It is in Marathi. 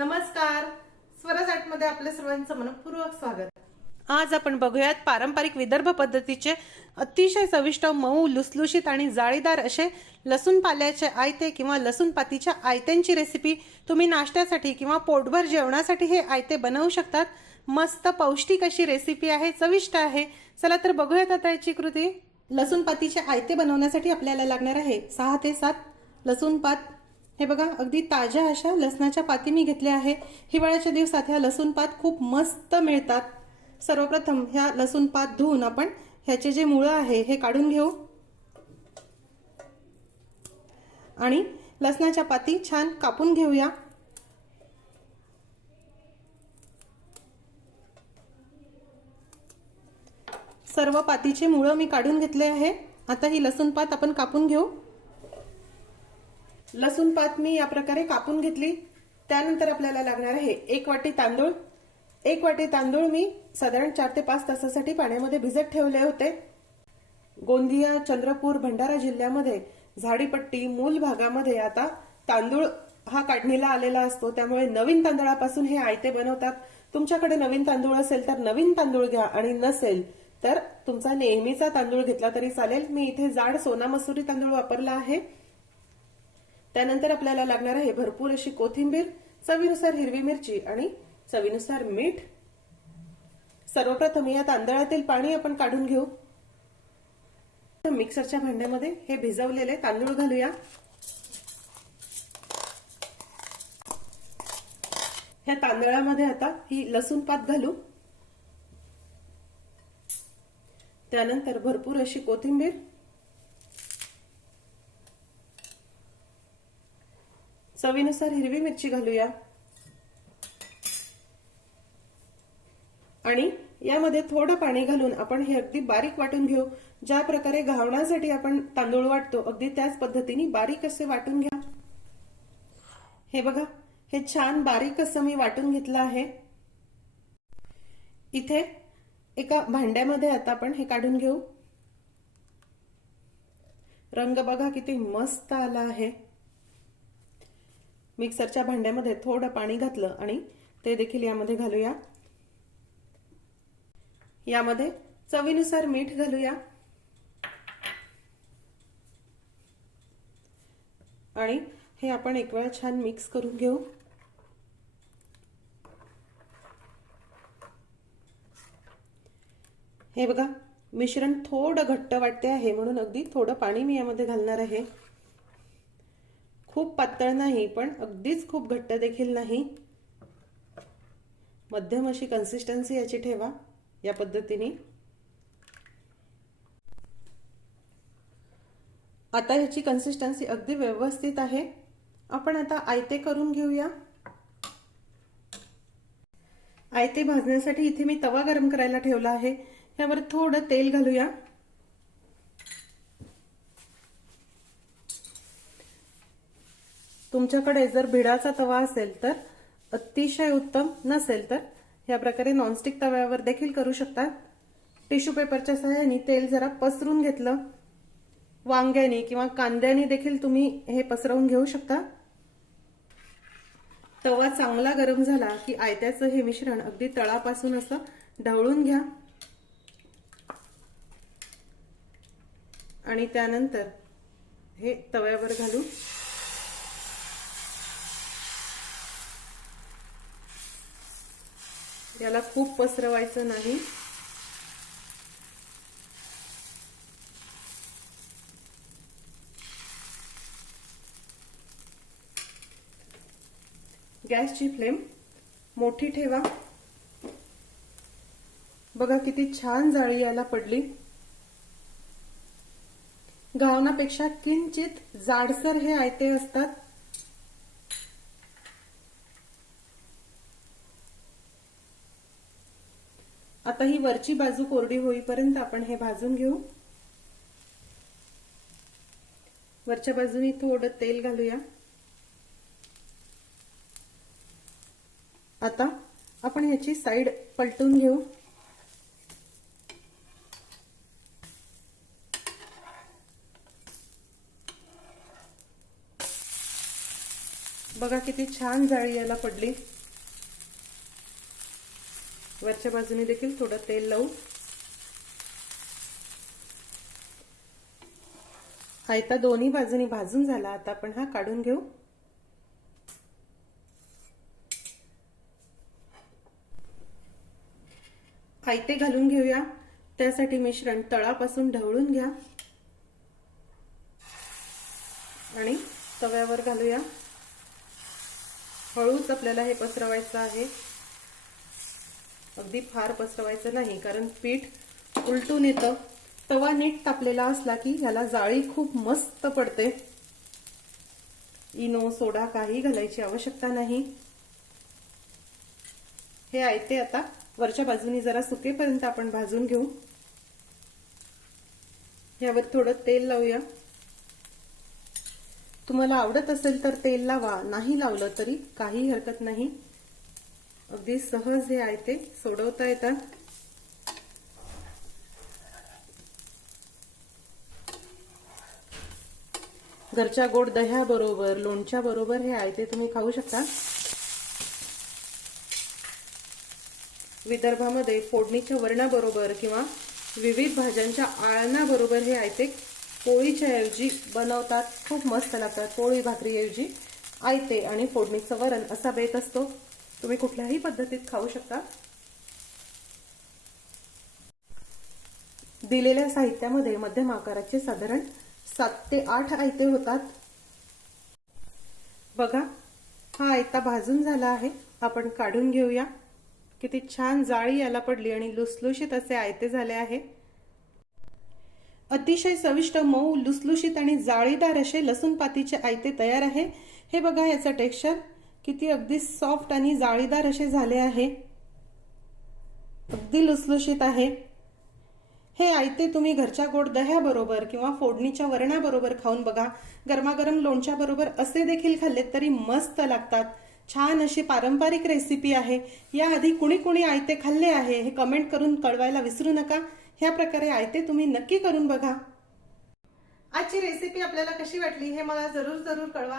नमस्कार. स्वराजमध्ये आपल्या सर्वांचं मनपूर्वक स्वागत. आज आपण बघूयात पारंपरिक विदर्भ पद्धतीचे अतिशय चविष्ट मऊ लुसलुशीत आणि जाळीदार असे लसूण पाल्याचे आयते किंवा लसूण पातीच्या आयत्यांची रेसिपी तुम्ही नाश्त्यासाठी किंवा पोटभर जेवणासाठी हे आयते बनवू शकतात. मस्त पौष्टिक अशी रेसिपी आहे चविष्ट आहे. चला तर बघूयात आता याची कृती. लसूण पातीचे आयते बनवण्यासाठी आपल्याला लागणार आहे सहा ते सात लसूण पात हे बघा अगदी ताज्या अशा लसणाच्या पाती मी घेतल्या आहे. हिवाळ्याच्या दिवसात ह्या लसूण पात खूप मस्त मिळतात. सर्वप्रथम ह्या लसूण पात धुवून आपण ह्याचे जे मुळं आहे हे काढून घेऊ. आणि लसणाच्या पाती छान कापून घेऊया. सर्व पातीचे मुळं मी काढून घेतले आहे. आता ही लसूण पात आपण कापून घेऊ. लसूण पात मी या प्रकारे कापून घेतली. त्यानंतर आपल्याला लागणार आहे एक वाटी तांदूळ. एक वाटी तांदूळ मी साधारण चार ते पाच तासासाठी पाण्यामध्ये भिजत ठेवले होते. गोंदिया चंद्रपूर भंडारा जिल्ह्यामध्ये झाडीपट्टी मूल भागामध्ये आता तांदूळ हा काढणीला आलेला असतो. त्यामुळे नवीन तांदळापासून हे आयते बनवतात. तुमच्याकडे नवीन तांदूळ असेल तर नवीन तांदूळ घ्या आणि नसेल तर तुमचा नेहमीचा तांदूळ घेतला तरी चालेल. मी इथे जाड सोना मसुरी तांदूळ वापरला आहे. त्यानंतर आपल्याला लागणार आहे भरपूर अशी कोथिंबीर चवीनुसार हिरवी मिरची आणि चवीनुसार मीठ. सर्वप्रथम या तांदळातील पाणी आपण काढून घेऊ. मिक्सरच्या भांड्यामध्ये हे भिजवलेले तांदूळ घालूया. ह्या तांदळामध्ये आता ही लसूण पात घालू. त्यानंतर भरपूर अशी कोथिंबीर चवीनुसार हिरवी मिरची घालूया. आणि यामध्ये थोडं पाणी घालून आपण हे अगदी बारीक वाटून घेऊ. ज्या प्रकारे घावण्यासाठी आपण तांदूळ वाटतो अगदी त्याच पद्धतीने बारीक असे वाटून घ्या. हे बघा हे छान बारीक असं मी वाटून घेतलं आहे. इथे एका भांड्यामध्ये आता आपण हे काढून घेऊ. रंग बघा किती मस्त आला आहे. मिक्सरच्या भांड्यामध्ये थोडं पाणी घातलं आणि ते देखील यामध्ये घालूया. यामध्ये चवीनुसार मीठ घालूया. आणि हे आपण एक वेळा छान मिक्स करून घेऊ. हे बघा मिश्रण थोडं घट्ट वाटते आहे म्हणून अगदी थोडं पाणी मी यामध्ये घालणार आहे. खूप पातळ नाही पण अगदीच खूप घट्ट देखील नाही. मध्यम अशी कन्सिस्टन्सी याची ठेवा या पद्धतीने. आता ह्याची कन्सिस्टन्सी अगदी व्यवस्थित आहे. आपण आता आयते करून घेऊया. आयते भाजण्यासाठी इथे मी तवा गरम करायला ठेवला आहे. यावर थोडं तेल घालूया. तुमच्याकडे जर भिडाचा तवा असेल तर अतिशय उत्तम नसेल तर या प्रकारे नॉनस्टिक तव्यावर देखील करू शकता. टिश्यू पेपरच्या सहाय्याने तेल जरा पसरून घेतलं. वांग्याने किंवा कांद्याने देखील तुम्ही हे पसरवून घेऊ शकता. तवा चांगला गरम झाला की आयत्याचं हे मिश्रण अगदी तळापासून असं ढवळून घ्या. आणि त्यानंतर हे तव्यावर घालू याला खूप पसरवायचं नाही. गॅसची फ्लेम मोठी ठेवा. बघा किती छान जाळी याला पडली. घावणापेक्षा किंचित जाडसर हे आयते असतात. आता ही वरची बाजू कोरडी होईपर्यंत आपण हे भाजून घेऊ. वरच्या बाजूनी थोडं तेल घालूया. आता आपण ह्याची साईड पलटून घेऊ. बघा बघा किती छान जाळी याला पडली. वरच्या बाजूने देखील थोडं तेल लावून आयता दोन्ही बाजूनी भाजून झाला. आता आपण हा काढून घेऊ. आयते घालून घेऊया. त्यासाठी मिश्रण तळापासून ढवळून घ्या. आणि तव्यावर घालूया. हळूच आपल्याला हे पसरवायचं आहे. अगदी फार पसरवायचं नाही कारण पीठ उलटून येतं. तवा नीट तापलेला असला की ह्याला जाळी खूप मस्त पडते. इनो सोडा काही घालायची आवश्यकता नाही. हे आयते आता. वरच्या बाजूनी जरा सुकेपर्यंत आपण भाजून घेऊ. यावर थोडं तेल लावूया. तुम्हाला आवडत असेल तर तेल लावा. नाही लावलं तरी काही हरकत नाही. अगदी सहज हे आयते सोडवता येतात. घरच्या गोड दह्याबरोबर लोणच्या बरोबर हे आयते तुम्ही खाऊ शकता. विदर्भामध्ये फोडणीच्या वरणाबरोबर किंवा विविध भाज्यांच्या आळणाबरोबर हे आयते. पोळीच्या ऐवजी बनवतात खूप मस्त लागतात. पोळी भाकरीऐवजी आयते आणि फोडणीचं वरण असा बेत असतो. तुम्ही कुठल्याही पद्धतीत खाऊ शकता. दिलेल्या साहित्यामध्ये मध्यम आकाराचे साधारण सात ते आठ आयते होतात. बघा हा आयता भाजून झाला आहे. आपण काढून घेऊया. किती छान जाळी याला पडली आणि लुसलुशीत असे आयते झाले आहे. अतिशय चविष्ट मऊ लुसलुशीत आणि जाळीदार असे लसूण पातीचे आयते तयार आहे. हे बघा याचं टेक्स्चर किती अगदी सॉफ्ट आणि जाळीदार असे झाले आहे. अगदी लुसलुशीत आहे. हे आयते तुम्ही घरच्या गोड दह्याबरोबर किंवा फोडणीच्या वरणाबरोबर खाऊन बघा. गरमागरम लोणच्या बरोबर असे देखील खाल्ले तरी मस्त लागतात. छान अशी पारंपरिक रेसिपी आहे. याआधी कुणी कुणी आयते खाल्ले आहे हे कमेंट करून कळवायला विसरू नका. ह्या प्रकारे आयते तुम्ही नक्की करून बघा. आजची रेसिपी आपल्याला कशी वाटली हे मला जरूर जरूर कळवा.